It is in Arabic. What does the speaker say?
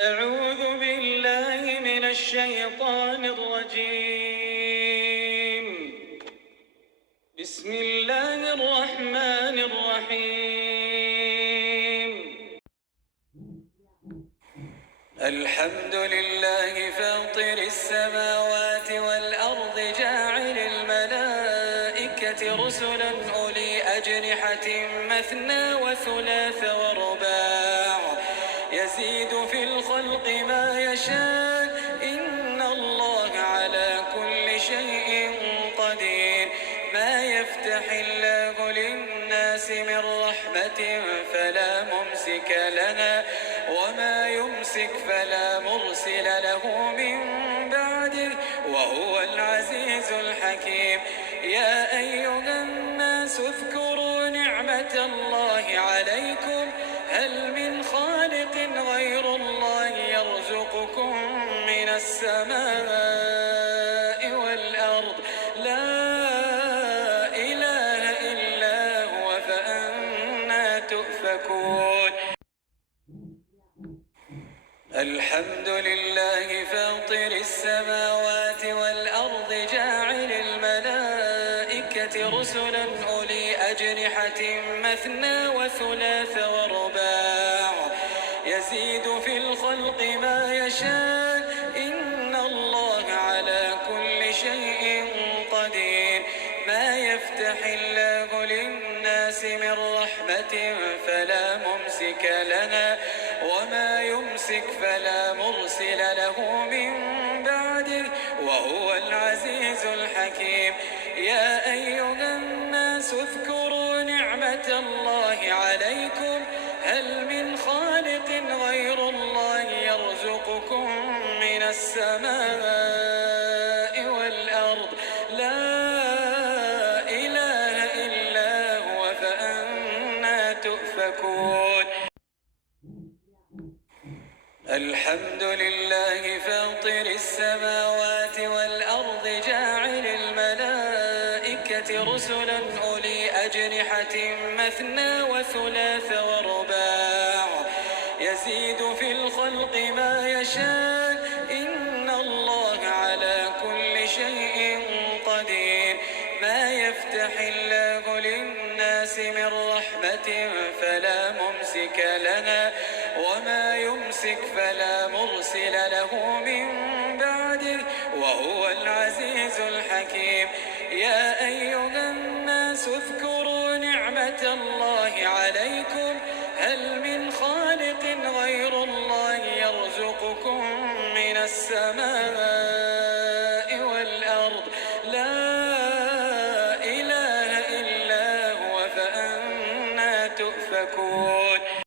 أعوذ بالله من الشيطان الرجيم. بسم الله الرحمن الرحيم. الحمد لله فاطر السماوات والأرض جاعل الملائكة رسلا أولي أجنحة مثنى وثلاث ورباع يزيد في الخلق ما يشاء إن الله على كل شيء قدير. ما يفتح الله للناس من رحمة فلا ممسك لها وما يمسك فلا مرسل له من بعده وهو العزيز الحكيم. يا أيها الناس اذكروا نعمة الله عليكم هل من خالق غير الله يرزقكم من السماء والأرض لا إله إلا هو فأنى تؤفكون. الحمد لله فاطر السماوات والأرض جاعل الملائكة رسلا أولي أجنحة مثنى وثلاث ورباع يزيد في الخلق ما يشاء إن الله على كل شيء قدير. ما يفتح الله للناس من رحمة فلا ممسك لها وما يمسك فلا مرسل له من بعده وهو العزيز الحكيم. يا أيها الناس اذكروا نعمة الله عليكم هل من خالق غير الله يرزقكم من السماء والأرض لا إله إلا هو فأنى تؤفكون. الحمد لله فاطر السماوات والأرض جاعل الملائكة رسلا أولي أجنحة مثنى وثلاث ورباع يزيد في الخلق ما يشاء إن الله على كل شيء قدير. ما يفتح الله للناس من رحمة فلا ممسك لها وما يمسك فلا مرسل له من بعده وهو العزيز الحكيم. يا أيها الناس اذكروا نعمة الله عليكم هل من خالق غير الله يرزقكم من السماء والأرض لا إله إلا هو فأنى تؤفكون.